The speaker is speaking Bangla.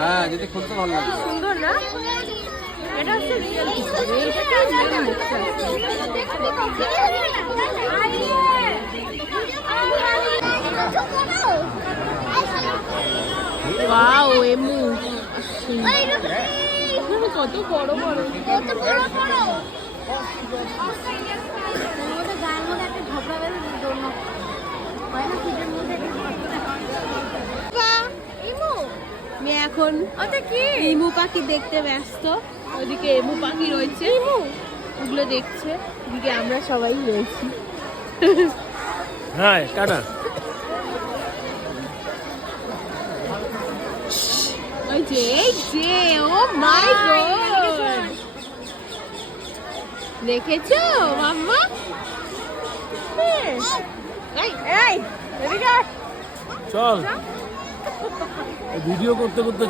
হ্যাঁ, যদি খুলতে ভালো লাগে। সুন্দর না? এটা হচ্ছে রিয়েল। ওয়াও, এমু কত বড় বড়, কত বড় বড়। আমি এখন ইমু পাখি দেখতে ব্যস্ত। ওইদিকে এমু পাখি রয়েছে, ওগুলো দেখছে। ওদিকে আমরা সবাই রয়েছি। হ্যাঁ, টাটা। ওই যে, এই যে, ও মাই গড, দেখেছো মাম্মা? এই এই, এদিকে চল, ভিডিও করতে করতে